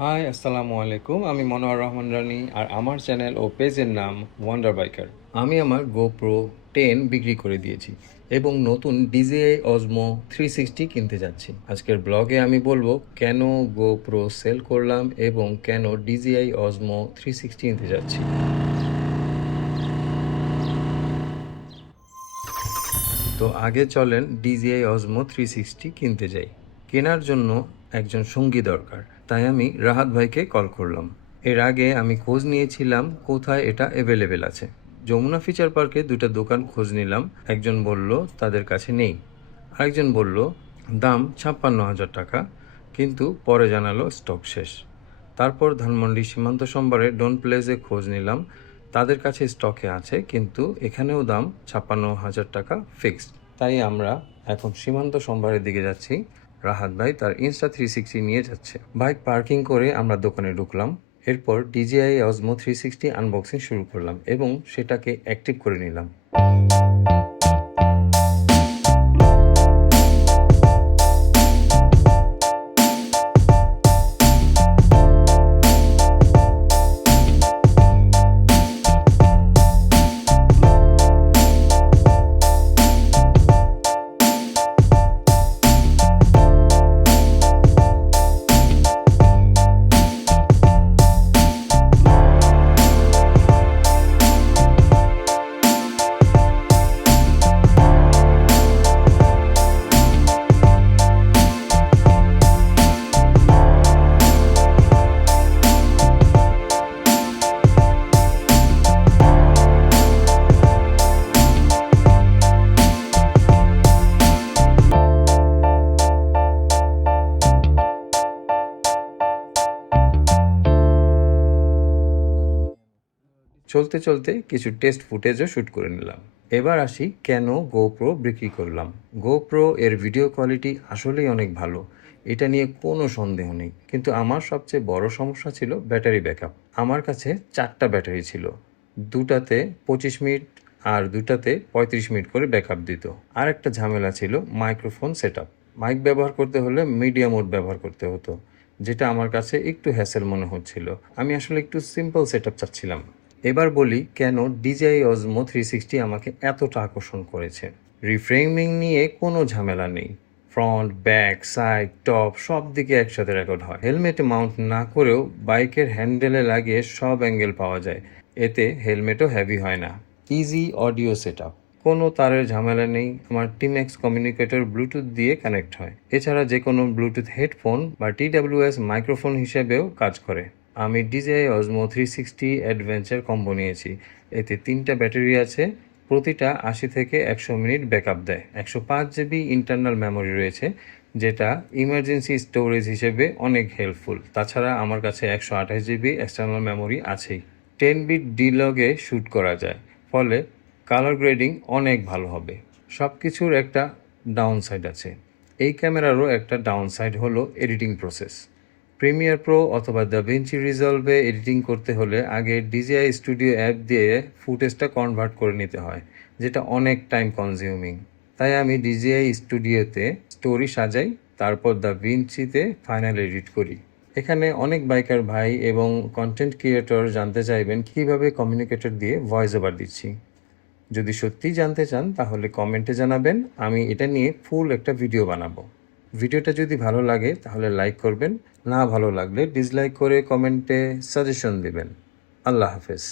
High, আসসালামু আলাইকুম। আমি মনোয়ার রহমান রানী, আর আমার চ্যানেল ও পেজের নাম ওয়ান্ডার বাইকার। আমি আমার GoPro 10 বিক্রি করে দিয়েছি এবং নতুন DJI Osmo 360 কিনতে যাচ্ছি। আজকের ব্লগে আমি বলবো কেন GoPro সেল করলাম এবং কেন DJI Osmo 360 কিনতে যাচ্ছি। তো আগে চলেন DJI Osmo 360 কিনতে যাই। কেনার জন্য একজন সঙ্গী দরকার, তাই আমি রাহাত ভাইকে কল করলাম। এর আগে আমি খোঁজ নিয়েছিলাম কোথায় এটা অ্যাভেলেবেল আছে। যমুনা ফিচার পার্কে দুটো দোকান খোঁজ নিলাম। একজন বলল তাদের কাছে নেই, আরেকজন বলল দাম 56,000 টাকা, কিন্তু পরে জানালো স্টক শেষ। তারপর ধানমন্ডি সীমান্ত সম্ভারে ডন প্লেসে খোঁজ নিলাম, তাদের কাছে স্টকে আছে, কিন্তু এখানেও দাম 56,000 টাকা ফিক্সড। তাই আমরা এখন সীমান্ত সম্ভারের দিকে যাচ্ছি। রাহাত ভাই তার Insta360 নিয়ে যাচ্ছে। বাইক পার্কিং করে আমরা দোকানে ঢুকলাম। এরপর DJI Osmo 360 আনবক্সিং শুরু করলাম এবং সেটাকে অ্যাক্টিভ করে নিলাম। চলতে চলতে কিছু টেস্ট ফুটেজও শ্যুট করে নিলাম। এবার আসি কেন GoPro বিক্রি করলাম। GoPro এর ভিডিও কোয়ালিটি আসলেই অনেক ভালো, এটা নিয়ে কোনো সন্দেহ নেই, কিন্তু আমার সবচেয়ে বড় সমস্যা ছিল ব্যাটারি ব্যাকআপ। আমার কাছে 4টা ব্যাটারি ছিল, দুটাতে 25 মিনিট আর দুটাতে 35 মিনিট করে ব্যাকআপ দিত। আর একটা ঝামেলা ছিল মাইক্রোফোন সেটআপ। মাইক ব্যবহার করতে হলে মিডিয়া মোড ব্যবহার করতে হতো, যেটা আমার কাছে একটু হ্যাসেল মনে হচ্ছিল। আমি আসলে একটু সিম্পল সেটআপ চাচ্ছিলাম। এবার বলি কেন DJI Osmo 360 আমাকে এতটা আকর্ষণ করেছে। রিফ্রেমিং নিয়ে কোনো ঝামেলা নেই, ফ্রন্ট, ব্যাক, সাইড, টপ সব দিকে একসাথে রেকর্ড হয়। হেলমেটে মাউন্ট না করেও বাইকের হ্যান্ডেলে লাগিয়ে সব অ্যাঙ্গেল পাওয়া যায়, এতে হেলমেটও হেভি হয় না। ইজি অডিও সেটআপ, কোনো তারের ঝামেলা নেই। আমার টিমএক্স কমিউনিকেটর ব্লুটুথ দিয়ে কানেক্ট হয়, এছাড়া যে কোনো ব্লুটুথ হেডফোন বা TWS মাইক্রোফোন হিসেবেও কাজ করে। আমি DJI Osmo 360 অ্যাডভেঞ্চার কম্বো নিয়েছি। এতে 3টা ব্যাটারি আছে, প্রতিটা 80 থেকে 100 মিনিট ব্যাকআপ দেয়। 105 জিবি ইন্টারনাল মেমোরি রয়েছে, যেটা ইমার্জেন্সি স্টোরেজ হিসেবে অনেক হেল্পফুল। তাছাড়া আমার কাছে 128 জিবি এক্সটার্নাল মেমোরি আছেই। 10 বিট ডিলগে শ্যুট করা যায়, ফলে কালার গ্রেডিং অনেক ভালো হবে। সব কিছুর একটা ডাউন সাইড আছে। এই ক্যামেরারও একটা ডাউন সাইড হলো এডিটিং প্রসেস। প্রিমিয়ার প্রো অথবা দাভিঞ্চি রিজলভে এডিটিং করতে হলে আগে DJI স্টুডিও অ্যাপ দিয়ে ফুটেজটা কনভার্ট করে নিতে হয়, যেটা অনেক টাইম কনজিউমিং। তাই আমি DJI স্টুডিওতে স্টোরি সাজাই, তারপর দাভিঞ্চিতে ফাইনাল এডিট করি। এখানে অনেক বাইকার ভাই এবং কন্টেন্ট ক্রিয়েটর জানতে চাইবেন কিভাবে কমিউনিকেটর দিয়ে ভয়েস ওভার দিচ্ছি। যদি সত্যিই জানতে চান তাহলে কমেন্টে জানাবেন, আমি এটা নিয়ে ফুল একটা ভিডিও বানাবো। ভিডিওটা যদি ভালো লাগে তাহলে লাইক করবেন, না ভালো লাগলে ডিসলাইক করে কমেন্টে সাজেশন দেবেন। আল্লাহ হাফেজ।